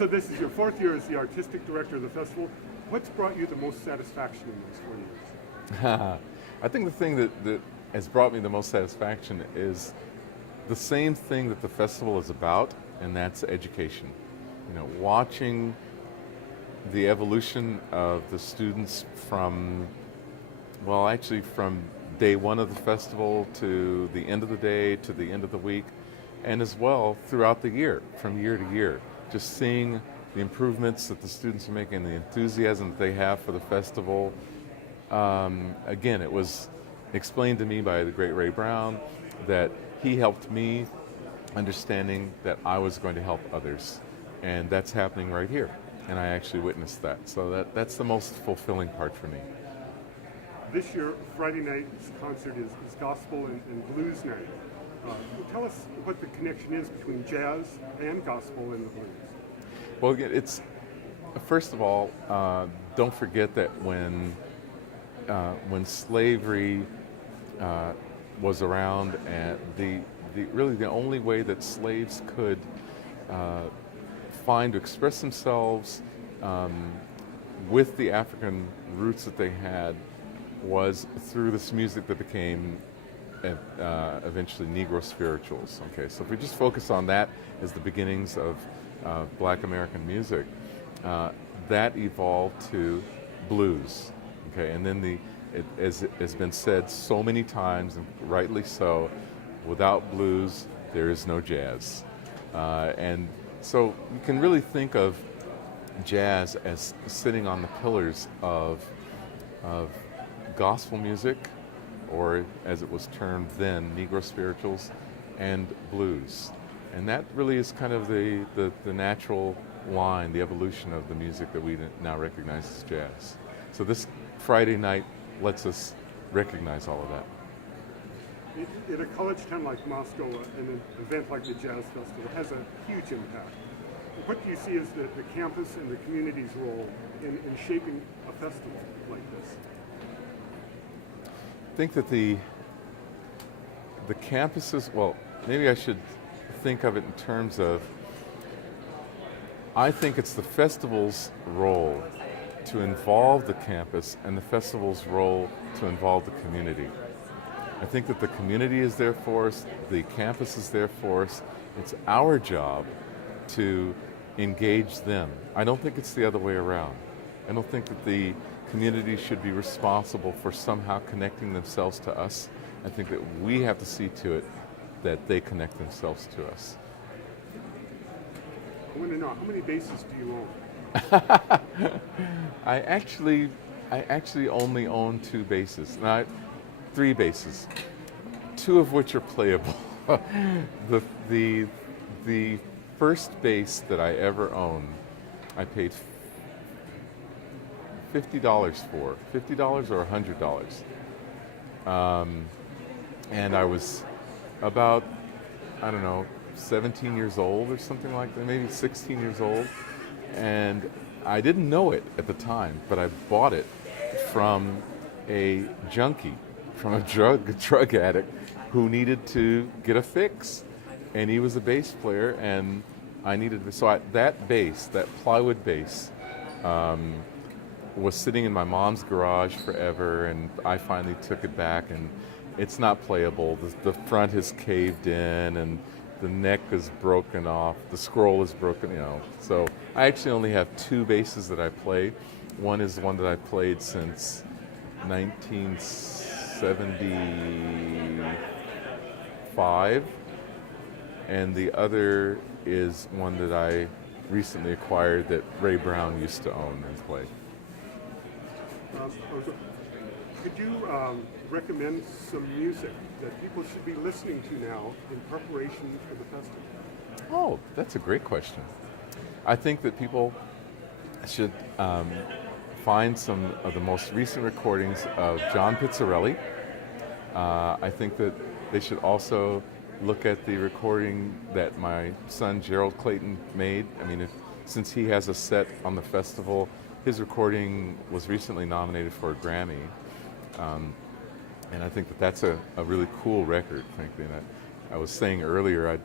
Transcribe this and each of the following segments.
So this is your fourth year as the artistic director of the festival. What's brought you the most satisfaction in those 4 years? I think the thing that has brought me the most satisfaction is the same thing that the festival is about, and that's education. You know, watching the evolution of the students from, well, actually from day one of the festival to the end of the day to the end of the week, and as well throughout the year, from year to year. Just seeing the improvements that the students are making, the enthusiasm that they have for the festival. Again, it was explained to me by the great Ray Brown that he helped me understanding that I was going to help others. And that's happening right here. And I actually witnessed that. So that's the most fulfilling part for me. This year, Friday night's concert is gospel and blues night. Tell us what the connection is between jazz and gospel and the blues. Well, it's, first of all, don't forget that when slavery was around, and really the only way that slaves could find to express themselves with the African roots that they had was through this music that became eventually Negro spirituals. Okay, so if we just focus on that as the beginnings of Black American music, that evolved to blues. Okay, and then as has been said so many times, and rightly so, without blues, there is no jazz. And so you can really think of jazz as sitting on the pillars of gospel music, or as it was termed then, Negro spirituals, and blues. And that really is kind of the natural line, the evolution of the music that we now recognize as jazz. So this Friday night lets us recognize all of that. In a college town like Moscow, an event like the Jazz Festival has a huge impact. What do you see as the campus and the community's role in shaping a festival like this? I think that the campuses, well, maybe I should think of it in terms of, I think it's the festival's role to involve the campus and the festival's role to involve the community. I think that the community is there for us, the campus is there for us. It's our job to engage them. I don't think it's the other way around. I don't think that the community should be responsible for somehow connecting themselves to us. I think that we have to see to it that they connect themselves to us. I want to know, how many bases do you own? I actually only own 2 bases. Now, 3 bases, 2 of which are playable. the first base that I ever owned, I paid $50 for, $50 or $100. And I was about, I don't know, 17 years old or something like that, maybe 16 years old. And I didn't know it at the time, but I bought it from a junkie, from a drug addict who needed to get a fix. And he was a bass player, and I needed, that bass, that plywood bass, was sitting in my mom's garage forever, and I finally took it back, and it's not playable. The front is caved in, and the neck is broken off, the scroll is broken, So I actually only have 2 basses that I play. One is the one that I've played since 1975, and the other is one that I recently acquired that Ray Brown used to own and play. Could you recommend some music that people should be listening to now in preparation for the festival? Oh, that's a great question. I think that people should find some of the most recent recordings of John Pizzarelli. I think that they should also look at the recording that my son Gerald Clayton made. I mean, since he has a set on the festival, his recording was recently nominated for a Grammy. And I think that that's a really cool record, frankly. And I was saying earlier,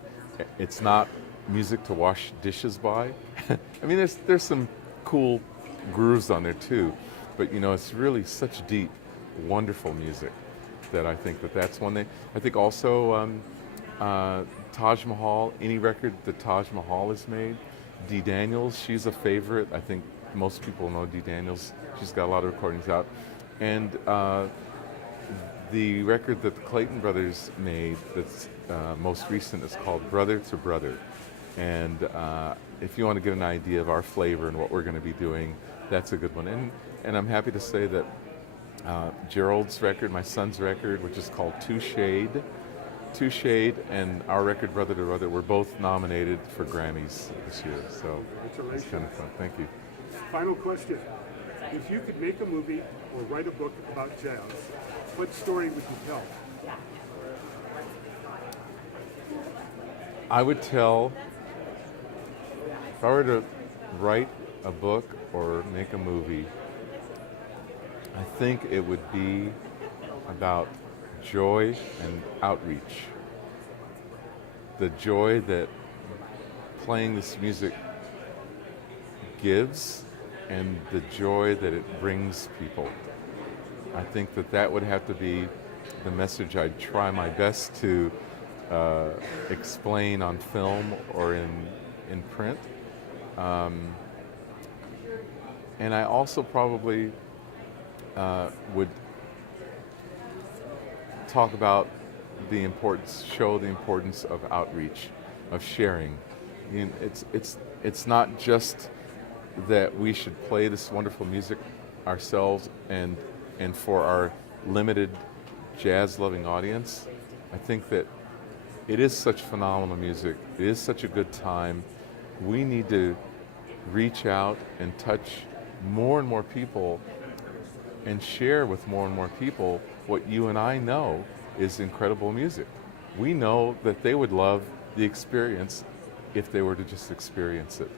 it's not music to wash dishes by. I mean, there's some cool grooves on there too, but you know, it's really such deep, wonderful music that I think that that's one thing. I think also Taj Mahal, any record that Taj Mahal has made. Dee Daniels, she's a favorite. I think most people know Dee Daniels. She's got a lot of recordings out. And the record that the Clayton brothers made that's most recent is called Brother to Brother. And if you want to get an idea of our flavor and what we're going to be doing, that's a good one. And I'm happy to say that Gerald's record, my son's record, which is called Two Shade, and our record Brother to Brother were both nominated for Grammys this year. So it's kind of fun. Thank you. Final question. If you could make a movie or write a book about jazz, what story would you tell? I would tell, if I were to write a book or make a movie, I think it would be about joy and outreach. The joy that playing this music gives and the joy that it brings people. I think that that would have to be the message I'd try my best to explain on film or in print. And I also probably would talk about show the importance of outreach, of sharing. I mean, it's not just that we should play this wonderful music ourselves and for our limited jazz-loving audience. I think that it is such phenomenal music. It is such a good time. We need to reach out and touch more and more people and share with more and more people what you and I know is incredible music. We know that they would love the experience if they were to just experience it.